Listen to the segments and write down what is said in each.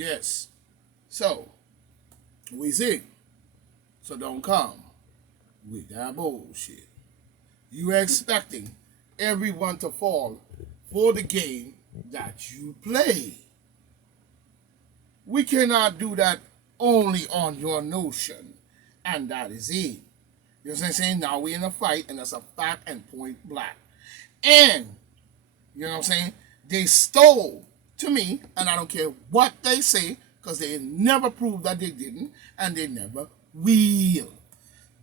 Yes. So, we see. So don't come with that bullshit. You expecting everyone to fall for the game that you play. We cannot do that only on your notion. And that is it. You know what I'm saying? Now we're in a fight, and that's a fact and point blank. And, you know what I'm saying? They stole to me, and I don't care what they say, because they never proved that they didn't, and they never will.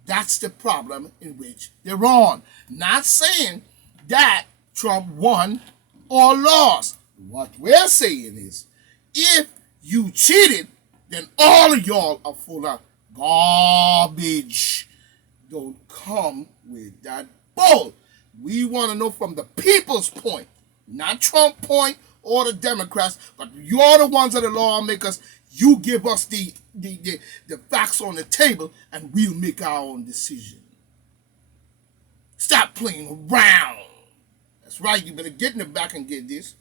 That's the problem in which they're on. Not saying that Trump won or lost. What we're saying is, if you cheated, then all of y'all are full of garbage. Don't come with that bull. We want to know from the people's point, not Trump point or the Democrats, but you're the ones that are the lawmakers. You give us the facts on the table, and we'll make our own decision. Stop playing around. That's right. You better get in the back and get this,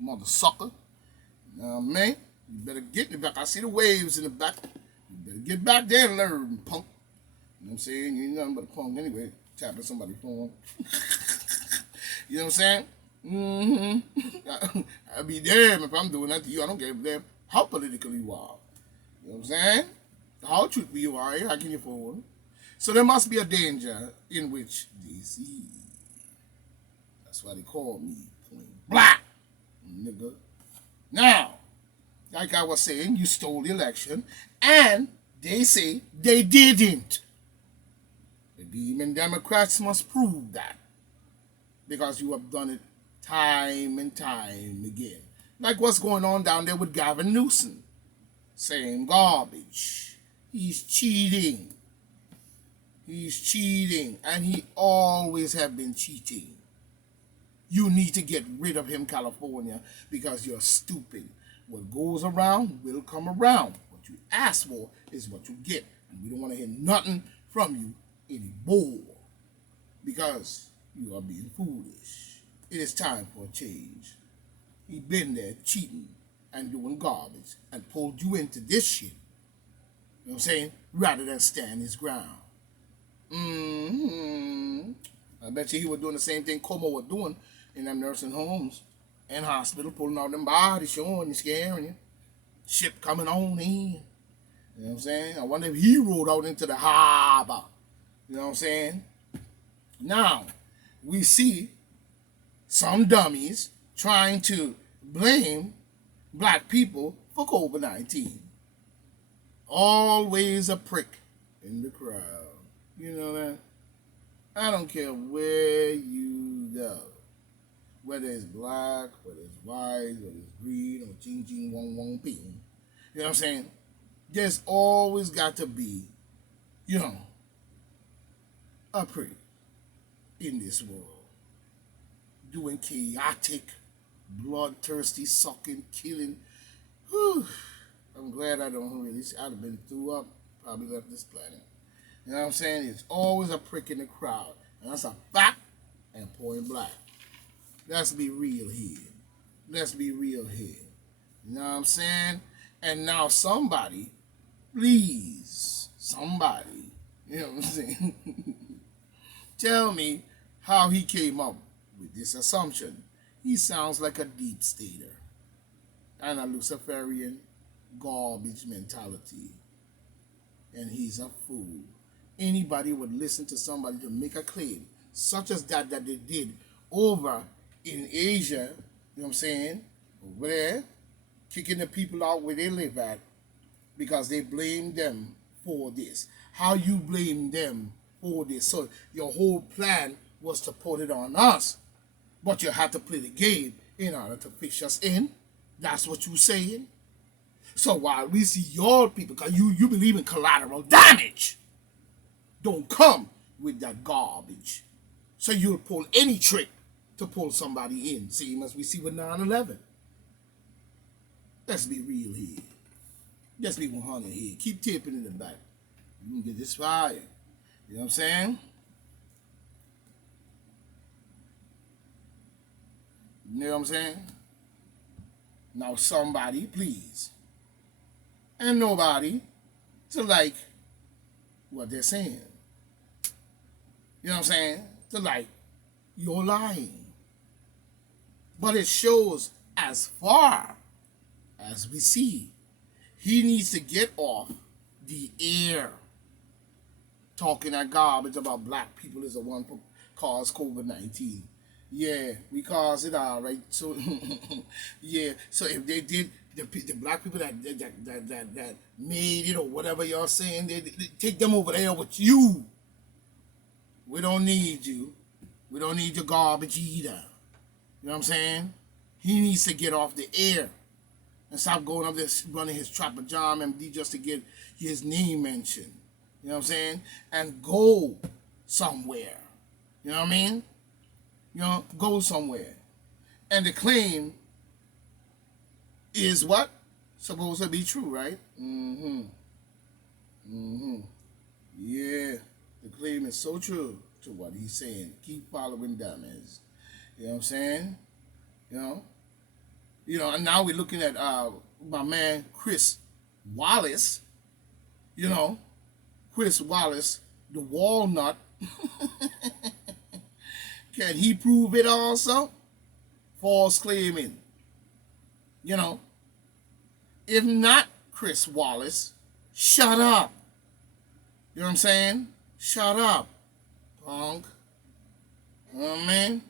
mother sucker. Man, you better get in the back. I see the waves in the back. You better get back there and learn, punk. You know what I'm saying? You ain't nothing but a punk anyway. Tapping somebody's phone. You know what I'm saying? Mm-hmm. I'll be damned if I'm doing that to you. I don't give a damn how political you are. You know what I'm saying? How truthful you are, how can you forward? So there must be a danger in which they see. That's why they call me point black, nigga. Now, like I was saying, you stole the election, and they say they didn't. The demon Democrats must prove that, because you have done it time and time again. Like what's going on down there with Gavin Newsom. Same garbage. He's cheating. He's cheating, and he always have been cheating. You need to get rid of him, California, because you're stupid. What goes around will come around. What you ask for is what you get. And we don't want to hear nothing from you anymore, because you are being foolish. It is time for a change. He been there cheating and doing garbage and pulled you into this shit. You know what I'm saying? Rather than stand his ground. I bet you he was doing the same thing Como was doing in them nursing homes and hospital, pulling out them bodies, showing you, scaring you. Ship coming on in. You know what I'm saying? I wonder if he rode out into the harbor. You know what I'm saying? Now, we see some dummies trying to blame black people for COVID-19. Always a prick in the crowd. You know that? I don't care where you go. Whether it's black, whether it's white, whether it's green, or ching ching wong wong ping. You know what I'm saying? There's always got to be, a prick in this world. Doing chaotic, bloodthirsty, sucking, killing. Whew. I'm glad I don't really. I'd have been threw up, probably left this planet. You know what I'm saying? It's always a prick in the crowd. And that's a fact and point blank. Let's be real here. Let's be real here. You know what I'm saying? And now somebody, please, somebody, you know what I'm saying? Tell me how he came up with this assumption. He sounds like a deep stater and a Luciferian garbage mentality. And he's a fool. Anybody would listen to somebody to make a claim such as that they did over in Asia, you know what I'm saying, over there, kicking the people out where they live at because they blame them for this. How you blame them for this? So your whole plan was to put it on us, but you had to play the game in order to fish us in. That's what you saying? So while we see your people, because you believe in collateral damage, don't come with that garbage. So you'll pull any trick to pull somebody in, same as we see with 9/11. Let's be real here. Let's be 100 here. Keep tipping in the back. You can get this fire. You know what I'm saying? You know what I'm saying? Now somebody, please, and nobody to like what they're saying. You know what I'm saying? To like, you're lying. But it shows as far as we see, he needs to get off the air talking that garbage about black people is the one who caused COVID-19. Yeah, we caused it all right. So yeah, so if they did the black people that made it or whatever y'all saying, they take them over there with you. We don't need you. We don't need your garbage either. You know what I'm saying? He needs to get off the air and stop going up there running his Trapper John MD just to get his name mentioned. You know what I'm saying? And go somewhere. You know what I mean? You know, go somewhere. And the claim is what? Supposed to be true, right? Mm-hmm. Mm-hmm. Yeah. The claim is so true to what he's saying. Keep following dummies. You know what I'm saying? You know? You know, and now we're looking at my man Chris Wallace. You know, Chris Wallace, the walnut. Can he prove it also? False claiming. You know, if not Chris Wallace, shut up. You know what I'm saying? Shut up, punk. You know what I mean?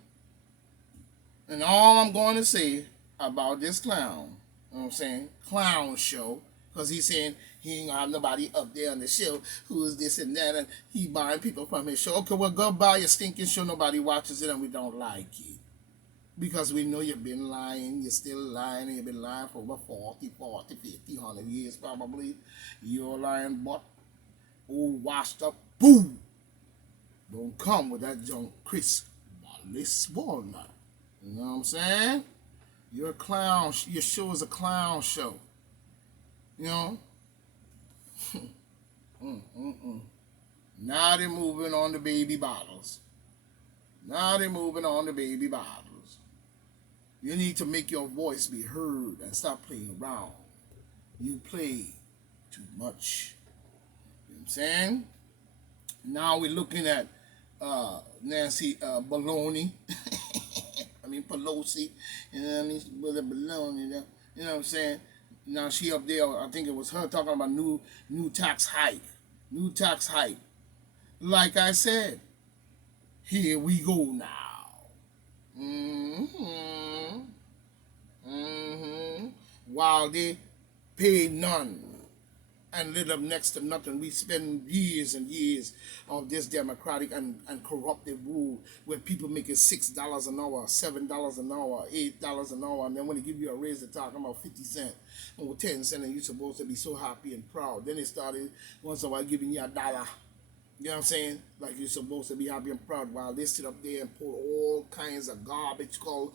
And all I'm going to say about this clown, you know what I'm saying? Clown show, because he's saying he ain't gonna have nobody up there on the show who is this and that, and he buying people from his show. Okay, well, go buy your stinking show. Nobody watches it, and we don't like it. Because we know you've been lying, you're still lying, and you've been lying for over 40, 50, 100 years probably. You're a lying butt. Old washed up, boo! Don't come with that junk Chris Wallace walnut. You know what I'm saying? You're a clown. Your show is a clown show. You know? Now they're moving on to baby bottles. Now they're moving on to baby bottles. You need to make your voice be heard and stop playing around. You play too much. You know what I'm saying? Now we're looking at Nancy Baloney. I mean Pelosi. You know what I mean? With a baloney. You know what I'm saying? Now she up there, I think it was her talking about new tax hike. New tax hike. Like I said, here we go now. While they pay none and live up next to nothing, we spend years and years of this democratic and corrupted rule where people making $6 an hour, $7 an hour, $8 an hour, and then when they give you a raise, they're talking about 50 cents or 10 cents, and you're supposed to be so happy and proud. Then they started once in a while giving you $1. You know what I'm saying? Like you're supposed to be happy and proud, while they sit up there and pull all kinds of garbage called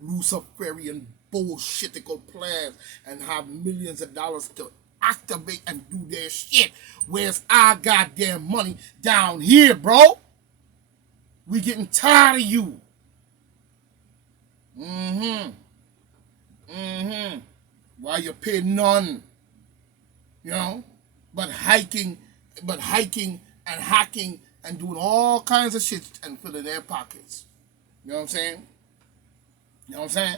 Luciferian bullshitical plans and have millions of dollars to activate and do their shit. Where's our goddamn money down here, bro? We getting tired of you. Why you pay none? You know? But hiking and hacking and doing all kinds of shit and filling their pockets. You know what I'm saying? You know what I'm saying?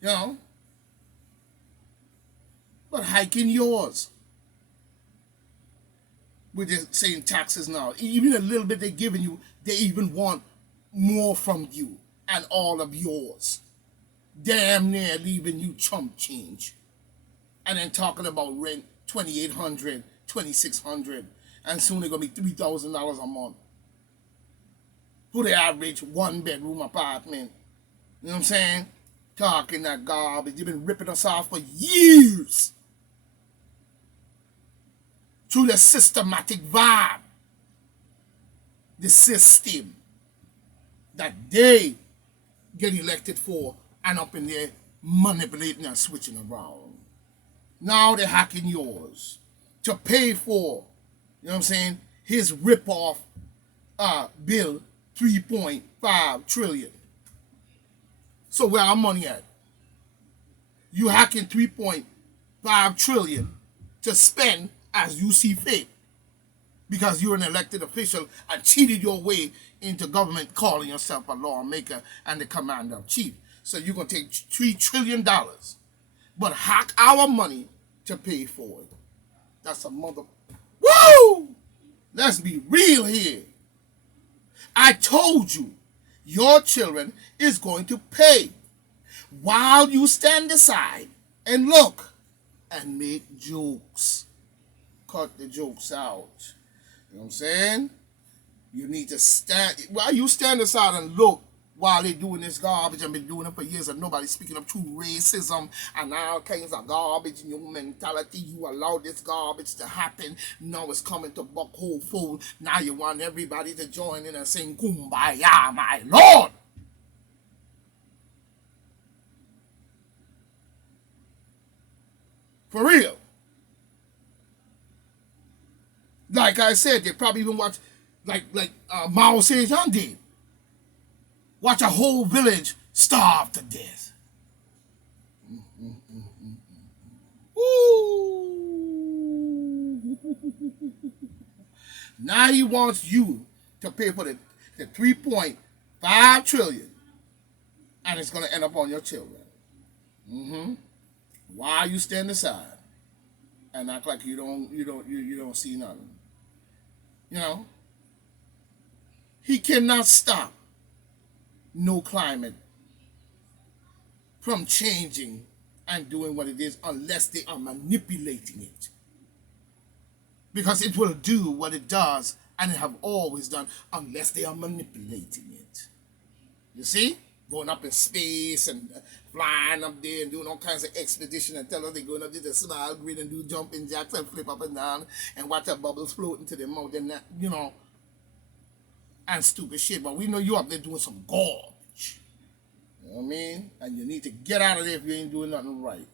You know? But hiking yours. We're just saying taxes now. Even a little bit they're giving you, they even want more from you and all of yours. Damn near leaving you chump change. And then talking about rent, $2,800, $2,600, and soon it's going to be $3,000 a month. For the average one-bedroom apartment. You know what I'm saying? Talking that garbage. You've been ripping us off for years. Through the systematic vibe. The system that they get elected for and up in there manipulating and switching around. Now they're hacking yours to pay for, you know what I'm saying, his rip-off bill, 3.5 trillion. So where our money at? You hacking 3.5 trillion to spend as you see fit because you're an elected official and cheated your way into government calling yourself a lawmaker and the commander of chief. So you're going to take $3 trillion, but hack our money to pay for it. That's a mother... Woo! Let's be real here. I told you, your children is going to pay while you stand aside and look and make jokes. Cut the jokes out. You know what I'm saying? You need to stand... While you stand aside and look while they're doing this garbage and been doing it for years and nobody's speaking up to racism and all kinds of garbage in your mentality. You allow this garbage to happen. Now it's coming to buck whole fold. Now you want everybody to join in and sing Kumbaya, my Lord. For real. Like I said, they probably even watch like Mao Zedong did. Watch a whole village starve to death. Ooh. Now he wants you to pay for the 3.5 trillion, and it's going to end up on your children. Why you stand aside and act like you don't see nothing? You know, he cannot stop no climate from changing and doing what it is unless they are manipulating it. Because it will do what it does and it have always done unless they are manipulating it. You see? Going up in space and flying up there and doing all kinds of expedition and tell us they're going up there to smile, grin and do jumping jacks and flip up and down and watch the bubbles floating to their mouth and that, you know, and stupid shit. But we know you up there doing some garbage. You know what I mean? And you need to get out of there if you ain't doing nothing right.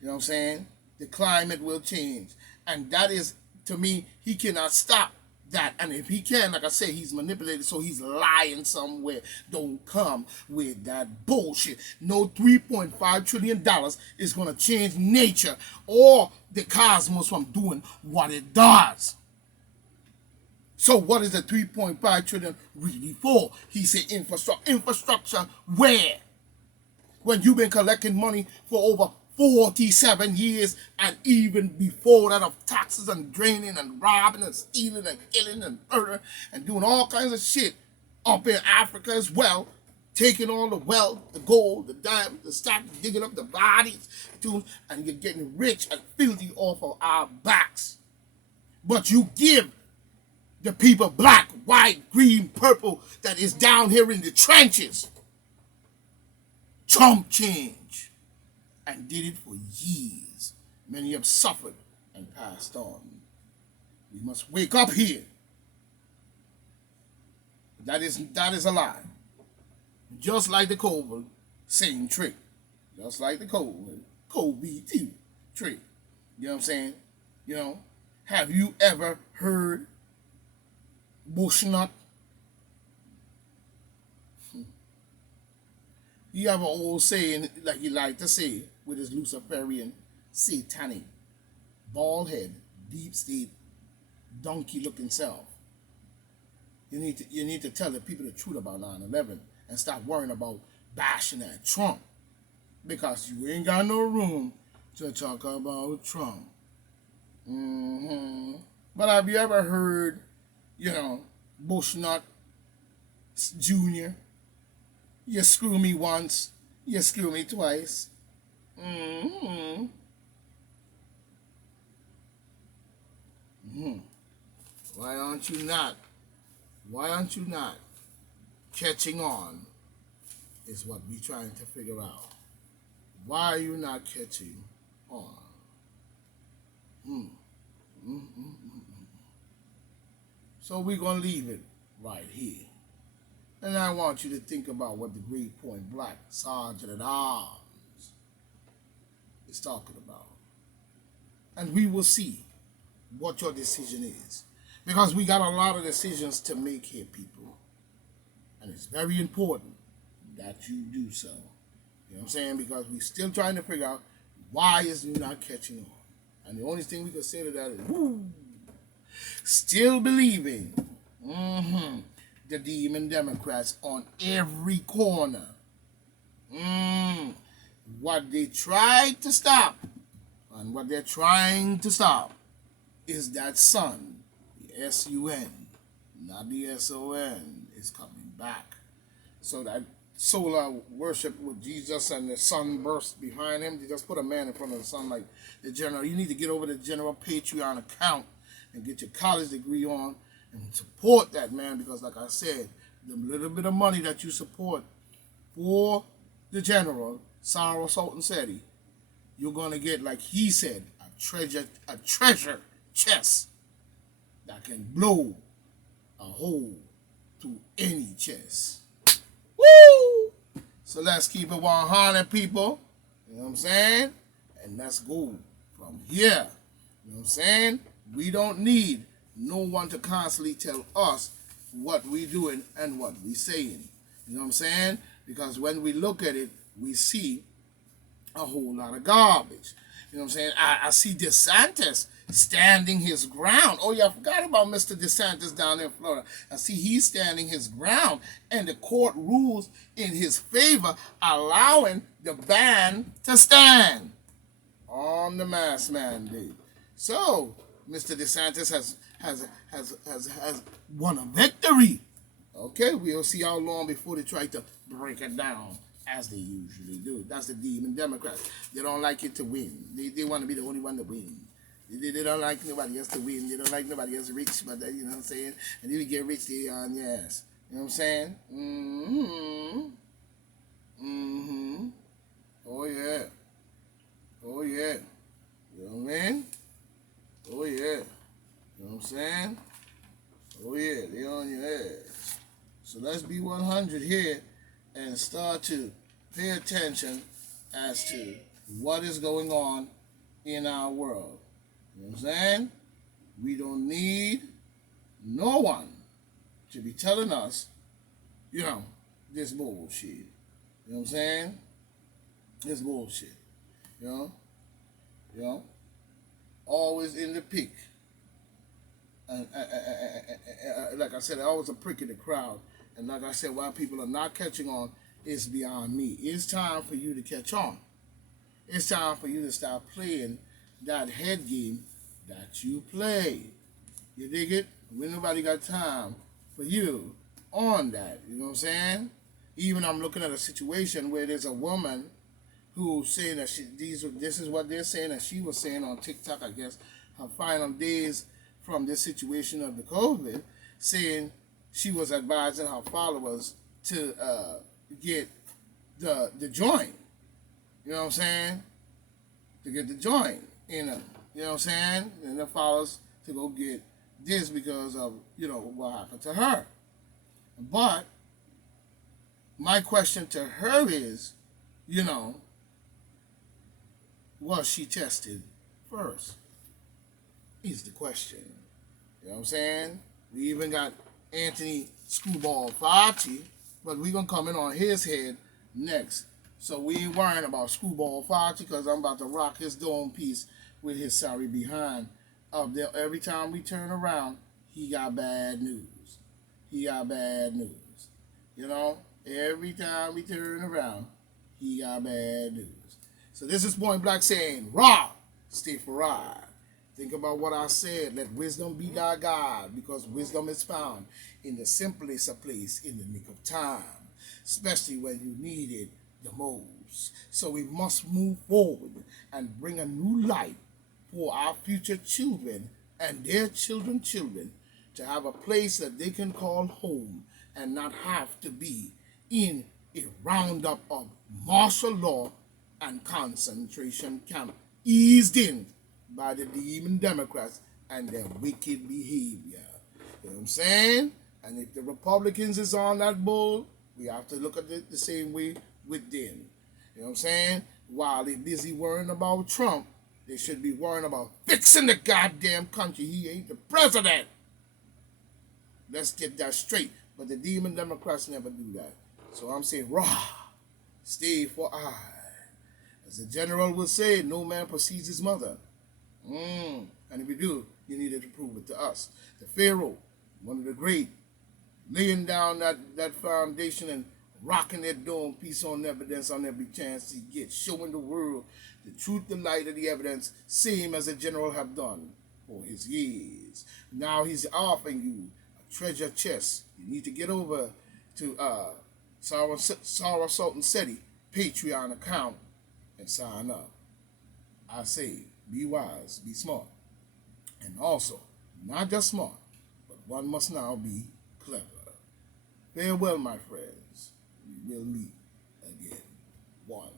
You know what I'm saying? The climate will change. And that is, to me, he cannot stop that. And if he can, like I say, he's manipulated, so he's lying somewhere. Don't come with that bullshit. No $3.5 trillion is going to change nature or the cosmos from doing what it does. So what is the 3.5 trillion really for? He said infrastructure. Infrastructure where? When you've been collecting money for over 47 years and even before that of taxes and draining and robbing and stealing and killing and murder and doing all kinds of shit up in Africa as well, taking all the wealth, the gold, the diamonds, the stock, digging up the bodies, and you're getting rich and filthy off of our backs. But you give the people black, white, green, purple that is down here in the trenches chump change and did it for years. Many have suffered and passed on. We must wake up here. That is a lie. Just like the COVID, same trick. Just like the COVID trick. You know what I'm saying? You know, have you ever heard Bushnut? He have an old saying, like he liked to say, with his Luciferian, satanic, bald head, deep state, donkey-looking self. You need to tell the people the truth about 9/11 and stop worrying about bashing at Trump, because you ain't got no room to talk about Trump. But have you ever heard, you know, Bushnut Jr.? You screw me once, you screw me twice. Why aren't you not? Why aren't you not catching on? Is what we're trying to figure out. Why are you not catching on? So we're going to leave it right here. And I want you to think about what the Great Point Black Sergeant at Arms is talking about. And we will see what your decision is. Because we got a lot of decisions to make here, people. And it's very important that you do so. You know what I'm saying? Because we're still trying to figure out Why is you not catching on? And the only thing we can say to that is, woo, still believing the demon Democrats on every corner. What they tried to stop and what they're trying to stop is that sun, the S-U-N, not the S-O-N, is coming back. So that solar worship with Jesus and the sun burst behind him, they just put a man in front of the sun like the general. You need to get over the general Patreon account and get your college degree on and support that man, because like I said, the little bit of money that you support for the general, Sarah Sultan Seti, you're gonna get, like he said, a treasure chest that can blow a hole through any chest. Woo! So let's keep it 100, people. You know what I'm saying? And let's go from here. You know what I'm saying? We don't need no one to constantly tell us what we doing and what we saying. You know what I'm saying? Because when we look at it, we see a whole lot of garbage. You know what I'm saying? I see DeSantis standing his ground. Oh yeah, I forgot about Mr. DeSantis down in Florida. I see he's standing his ground, and the court rules in his favor, allowing the ban to stand on the mask mandate. So Mr. DeSantis has won a victory. Okay, we'll see how long before they try to break it down, as they usually do. That's the demon Democrats. They don't like it to win. They want to be the only one to win. They don't like nobody else to win. They don't like nobody else rich, but you know what I'm saying? And if you get rich, they on your ass. You know what I'm saying? Oh yeah. Oh yeah. You know what I mean? Oh yeah. You know what I'm saying? Oh yeah, they on your ass. So let's be 100 here and start to pay attention as to what is going on in our world. You know what I'm saying? We don't need no one to be telling us, this bullshit. You know what I'm saying? This bullshit. You know? Always in the peak. And like I said, always a prick in the crowd. And like I said, why people are not catching on is beyond me. It's time for you to catch on. It's time for you to stop playing that head game that you play. You dig it? When nobody got time for you on that. You know what I'm saying? Even I'm looking at a situation where there's a woman who's saying that this is what they're saying, and she was saying on TikTok, I guess, her final days from this situation of the COVID, saying she was advising her followers to get the joint. You know what I'm saying? To get the joint, you know what I'm saying? And the followers to go get this because of, what happened to her. But my question to her is, was she tested first? Is the question. You know what I'm saying? We even got Anthony Screwball Fauci, but we're going to come in on his head next. So we ain't worrying about Screwball Fauci, because I'm about to rock his dome piece with his sorry behind. Every time we turn around, he got bad news. He got bad news. Every time we turn around, he got bad news. So this is Point Black saying, "Raw, stay for ride." Think about what I said. Let wisdom be thy guide, because wisdom is found in the simplest of place in the nick of time, especially when you need it the most. So we must move forward and bring a new light for our future children and their children to have a place that they can call home and not have to be in a roundup of martial law and concentration camp eased in by the demon Democrats and their wicked behavior. You know what I'm saying? And if the Republicans is on that bull, we have to look at it the same way with them. You know what I'm saying? While they're busy worrying about Trump, they should be worrying about fixing the goddamn country. He ain't the president. Let's get that straight. But the demon Democrats never do that. So I'm saying, raw, stay for I. As the general would say, no man precedes his mother. And if you do, you needed to prove it to us. The Pharaoh, one of the great, laying down that foundation and rocking that dome piece on evidence on every chance he gets, showing the world the truth, the light of the evidence, same as the general have done for his years. Now he's offering you a treasure chest. You need to get over to Sarah Sultan Seti Patreon account and sign up. I say, be wise, be smart. And also, not just smart, but one must now be clever. Farewell, my friends. We will meet again. One.